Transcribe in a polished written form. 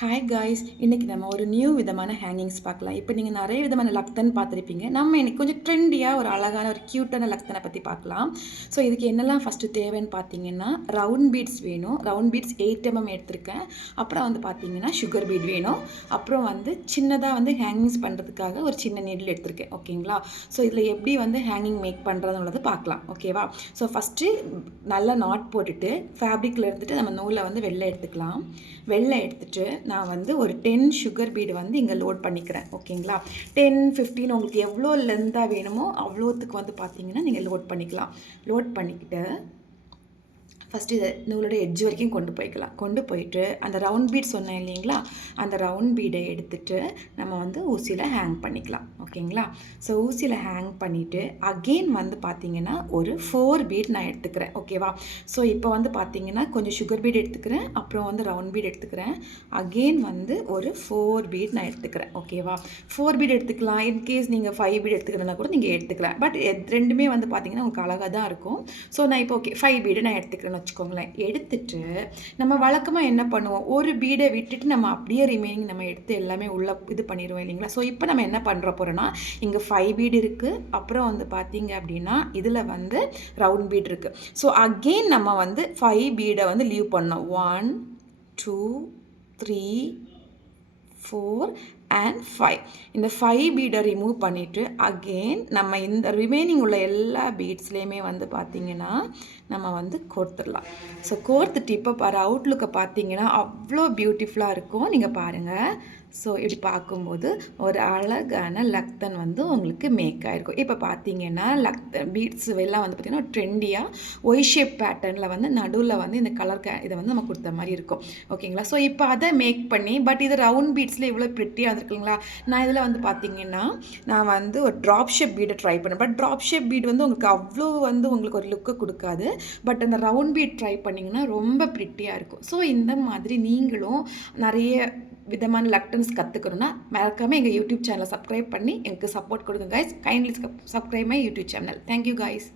Hi guys, இன்றைக்கி நம்ம ஒரு நியூ விதமான ஹேங்கிங்ஸ் பார்க்கலாம். இப்போ நீங்கள் நிறைய விதமான லக்தன் பார்த்துருப்பீங்க. நம்ம இன்றைக்கி கொஞ்சம் ட்ரெண்டியாக ஒரு அழகான ஒரு க்யூட்டான லக்தனை பற்றி பார்க்கலாம். ஸோ இதுக்கு என்னெல்லாம் ஃபஸ்ட்டு தேவைன்னு பார்த்தீங்கன்னா, ரவுண்ட் பீட்ஸ் வேணும். ரவுண்ட் பீட்ஸ் 8mm எடுத்திருக்கேன். அப்புறம் வந்து பார்த்தீங்கன்னா சுகர் பீட் வேணும். அப்புறம் வந்து சின்னதாக வந்து ஹேங்கிங்ஸ் பண்ணுறதுக்காக ஒரு சின்ன நீடில் எடுத்திருக்கேன். ஓகேங்களா? ஸோ இதில் எப்படி வந்து ஹேங்கிங் மேக் பண்ணுறதுன்றது பார்க்கலாம். ஓகேவா? ஸோ ஃபஸ்ட்டு நல்லா நாட் போட்டுட்டு ஃபேப்ரிக்கில் இருந்துட்டு நம்ம நூலை வந்து வெளில எடுத்துக்கலாம். வெளில எடுத்துகிட்டு நான் வந்து ஒரு 10 சுகர் பீடு வந்து இங்கே லோட் பண்ணிக்கிறேன். ஓகேங்களா? 10, 15 உங்களுக்கு எவ்வளோ லென்த்தாக வேணுமோ அவ்வளோத்துக்கு வந்து பார்த்தீங்கன்னா நீங்கள் லோட் பண்ணிக்கலாம். லோட் பண்ணிக்கிட்டு ஃபஸ்ட்டு இதை நூலோட எட்ஜ் வரைக்கும் கொண்டு போய்க்கலாம். கொண்டு போயிட்டு அந்த ரவுண்ட் பீட் சொன்னேன் இல்லைங்களா, அந்த ரவுண்ட் பீடை எடுத்துகிட்டு நம்ம வந்து ஊசியில் ஹேங் பண்ணிக்கலாம். ஓகேங்களா? ஸோ ஊசியில் ஹேங் பண்ணிவிட்டு அகெயின் வந்து பார்த்திங்கன்னா ஒரு 4 பீட் நான் எடுத்துக்கிறேன். ஓகேவா? ஸோ இப்போ வந்து பார்த்திங்கன்னா கொஞ்சம் சுகர் பீட் எடுத்துக்கிறேன், அப்புறம் வந்து ரவுண்ட் பீட் எடுத்துக்கிறேன், அகெயின் வந்து ஒரு 4 பீட் நான் எடுத்துக்கிறேன். ஓகேவா? 4 பீட் எடுத்துக்கலாம். இன்கேஸ் நீங்கள் 5 பீட் எடுத்துக்கிறேன்னா கூட நீங்கள் எடுத்துக்கலாம். பட் ரெண்டுமே வந்து பார்த்திங்கன்னா உங்களுக்கு அழகாக தான் இருக்கும். ஸோ நான் இப்போ ஓகே 5 பீடு நான் எடுத்துக்கிறேன் வச்சுக்கோங்களேன். எடுத்துட்டு நம்ம வழக்கமாக என்ன பண்ணுவோம், ஒரு பீடை விட்டுட்டு நம்ம அப்படியே ரிமைனிங் நம்ம எடுத்து எல்லாமே உள்ள இது பண்ணிடுவோம் இல்லைங்களா. ஸோ இப்போ நம்ம என்ன பண்ணுற போகிறோன்னா, இங்கே 5 பீடு இருக்குது, அப்புறம் வந்து பார்த்தீங்க அப்படின்னா இதில் வந்து ரவுண்ட் பீட் இருக்குது. ஸோ அகெயின் நம்ம வந்து 5 பீடை வந்து லீவ் பண்ணோம். 1 2 3 4 and 5. இந்த 5 பீடை ரிமூவ் பண்ணிவிட்டு அகெயின் நம்ம இந்த ரிமைனிங் உள்ள எல்லா பீட்ஸ்லேயுமே வந்து பார்த்திங்கன்னா நம்ம வந்து கோர்த்துடலாம். ஸோ கோர்த்துட்டு இப்போ அவுட்லுக்கை பார்த்தீங்கன்னா அவ்வளோ பியூட்டிஃபுல்லாக இருக்கும். நீங்கள் பாருங்கள். ஸோ இப்படி பார்க்கும்போது ஒரு அழகான லக்தன் வந்து உங்களுக்கு மேக் ஆகிருக்கும். இப்போ பார்த்தீங்கன்னா லக்தன் பீட்ஸ் எல்லாம் வந்து பார்த்திங்கன்னா ட்ரெண்டியாக ஒய் ஷேப் பேட்டர்னில் வந்து நடுவில் வந்து இந்த கலர் இதை வந்து நம்ம கொடுத்த மாதிரி இருக்கும். ஓகேங்களா? ஸோ இப்போ அதை மேக் பண்ணி பட் இது ரவுண்ட் பீட்ஸில் இவ்வளோ ப்ரிட்டியாக வந்துருக்குங்களா. நான் இதில் வந்து பார்த்திங்கன்னா நான் வந்து ஒரு ட்ராப் ஷேப் பீடை ட்ரை பண்ணேன். பட் ட்ராப் ஷேப் பீட் வந்து உங்களுக்கு அவ்வளோ வந்து உங்களுக்கு ஒரு லுக்கை கொடுக்காது. பட் அந்த ரவுண்ட் பீட் ட்ரை பண்ணிங்கன்னா ரொம்ப ப்ரிட்டியாக இருக்கும். ஸோ இந்த மாதிரி நீங்களும் நிறைய விதமான லக்டன்ஸ் கற்றுக்கணுன்னா மறக்காமல் எங்கள் யூடியூப் சேனலை சப்ஸ்கிரைப் பண்ணி எனக்கு சப்போர்ட் கொடுங்க guys. Kindly subscribe my YouTube channel. Thank you guys.